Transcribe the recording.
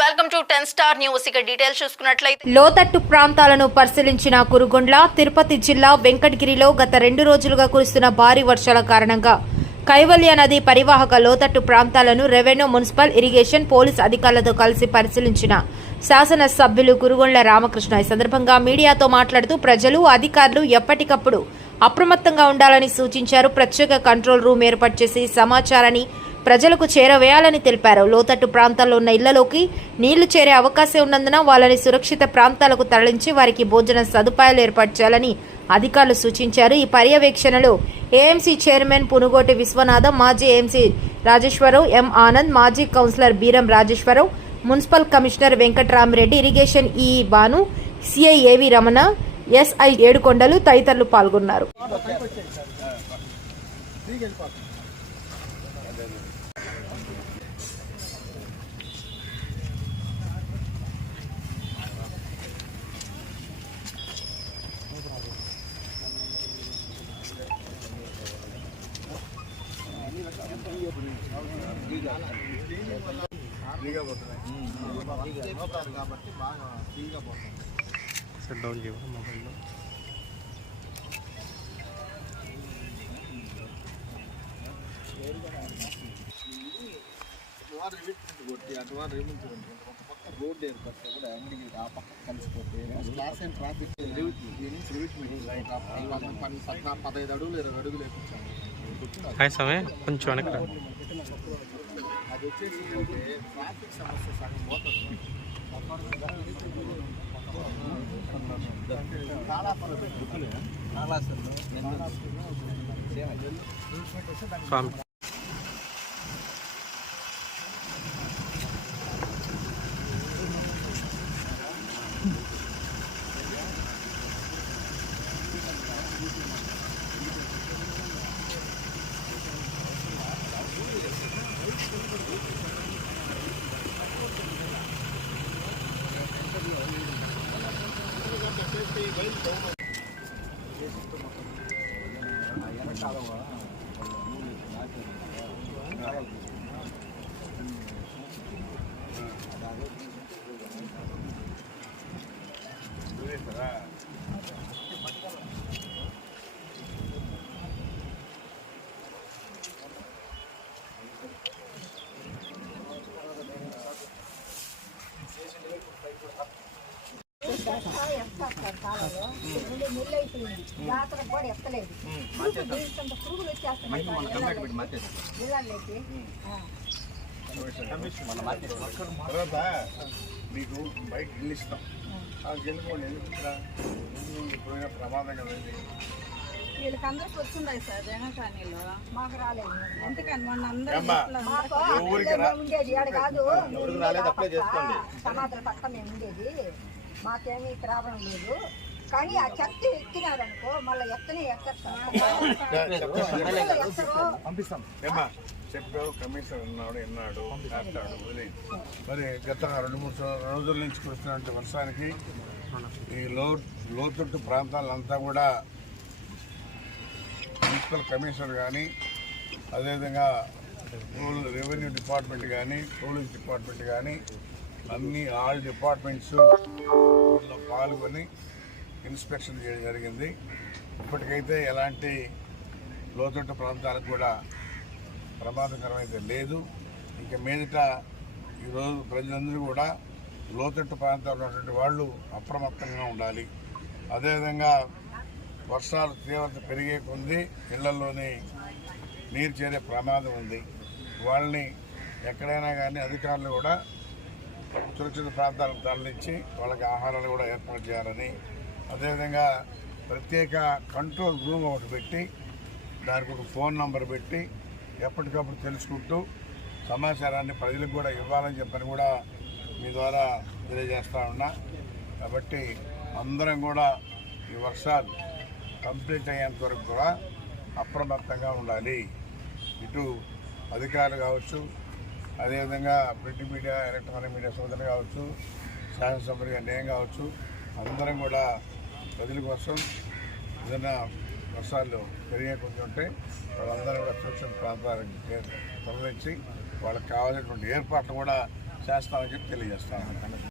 Welcome to ten star news. ఇక details చూసుకున్నట్లయితే లోతట్టు ప్రాంతాలను పరిశీలించిన కురుగొండ్ల తిరుపతి జిల్లా వెంకటగిరిలో గత రెండు రోజులుగా కురుస్తున్న భారీ వర్షాల కారణంగా కైవల్య నది పరివాహక లోతట్టు ప్రాంతాలను రెవెన్యూ మున్సిపల్ ఇరిగేషన్ పోలీస్ అధికారులతో కలిసి పరిశీలించిన శాసన సభ్యులు కురుగొండ్ల రామకృష్ణ. ఈ సందర్భంగా మీడియాతో మాట్లాడుతూ ప్రజలు అధికారులు ఎప్పటికప్పుడు అప్రమత్తంగా ఉండాలని సూచించారు. ప్రత్యేక కంట్రోల్ రూమ్ ఏర్పాటు చేసి సమాచారాన్ని ప్రజలకు చేరవేయాలని తెలిపారు. లోతట్టు ప్రాంతాల్లో ఉన్న ఇళ్ళలోకి నీళ్ళు చేరే అవకాశం ఉన్నందున వాళ్ళని సురక్షిత ప్రాంతాలకు తరలించి వారికి భోజన సదుపాయాలు ఏర్పాటు చేయాలని అధికారులు సూచించారు. ఈ పర్యవేక్షణలో ఏఎంసీ చైర్మన్ పునుగోటి విశ్వనాథం మాజీ ఏఎంసీ రాజేశ్వరరావు ఎం ఆనంద్ మాజీ councillor Beeram Rajeshwararao municipal commissioner Venkatramareddy irrigation E Banu CI ఏవి రమణ ఎస్ఐ ఏడుకొండలు తదితరులు పాల్గొన్నారు. సెట్ డౌన్ చేయమా మొబైల్లో వాటర్ రిమిట్మెంట్ కొట్టి అటు వాటర్ ఒక పక్క రోడ్ ఏర్పడితే కూడా అంగడికి ఆ పక్క కలిసిపోతే క్లాస్ అండ్ ట్రాఫిక్ రిమిట్మెంట్ పద్నాలుగు పదహైదు అడుగులు ఇరవై అడుగులు వేపించాము హాయ్ సమయ కొంచెం వెనక రా. అది వచ్చేసి ఏంటంటే ట్రాఫిక్ సమస్య సగం పోతుంది తర్వాత మీకు బయట ఇల్లు ఇస్తాం ఆ గెలుపుకోండి ఎందుకు ఇక్కడ ప్రమాదం కదండి వీళ్ళకి అందరికి వచ్చిండాయి సార్ మాకు రాలేదు. ఎందుకని? మొన్న అందరూ ఉండేది ఆడ కాదు. సమాధుల పక్క మేము ఉండేది మాకేమీ ప్రాబ్లం లేదు. కానీ ఆ చెత్త ఎక్కినారనుకో మళ్ళీ ఎత్తనే ఎక్కరు. పంపిస్తాం. ఏమ్మా చెప్పావు కమిషనర్ ఉన్నాడు ఎన్నాడు. మరి గత రెండు మూడు రోజుల నుంచి కురుస్తున్నటువంటి వర్షానికి ఈ లో లోతట్టు ప్రాంతాలంతా కూడా మున్సిపల్ కమిషనర్ కానీ అదేవిధంగా పోల్- రెవెన్యూ డిపార్ట్మెంట్ కానీ పోలీస్ డిపార్ట్మెంట్ కానీ అన్ని ఆల్ డిపార్ట్మెంట్స్ పాల్గొని ఇన్స్పెక్షన్ చేయడం జరిగింది. ఇప్పటికైతే ఎలాంటి లోతట్టు ప్రాంతాలకు కూడా ప్రమాదకరం అయితే లేదు. ఇంకా మీదట ఈరోజు ప్రజలందరూ కూడా లోతట్టు ప్రాంతాల్లో ఉన్నటువంటి వాళ్ళు అప్రమత్తంగా ఉండాలి. అదేవిధంగా వర్షాలు తీవ్రత పెరిగే కొంది ఇళ్ళలోని నీరు చేరే ప్రమాదం ఉంది. వాళ్ళని ఎక్కడైనా కానీ అధికారులు కూడా సురక్షిత ప్రాంతాలకు తరలించి వాళ్ళకి ఆహారాలు కూడా ఏర్పాటు చేయాలని అదేవిధంగా ప్రత్యేక కంట్రోల్ రూమ్ ఒకటి పెట్టి దానికి ఒక ఫోన్ నంబర్ పెట్టి ఎప్పటికప్పుడు తెలుసుకుంటూ సమాచారాన్ని ప్రజలకు కూడా ఇవ్వాలని చెప్పని కూడా మీ ద్వారా తెలియజేస్తా ఉన్నా. కాబట్టి అందరం కూడా ఈ వర్షాలు కంప్లీట్ అయ్యేంత వరకు కూడా అప్రమత్తంగా ఉండాలి. ఇటు అధికారులు కావచ్చు అదేవిధంగా ప్రింట్ మీడియా ఎలక్ట్రానిక్ మీడియా సోదరులు కావచ్చు శాసనసభ్యులుగా నేను కావచ్చు అందరం కూడా ప్రజల కోసం ఏదైనా వర్షాలు పెరిగే కొంచెం ఉంటే వాళ్ళందరూ కూడా సురక్షిత ప్రాంతాలకు తరలించి వాళ్ళకి కావాల్సినటువంటి ఏర్పాట్లు కూడా చేస్తామని చెప్పి తెలియజేస్తాను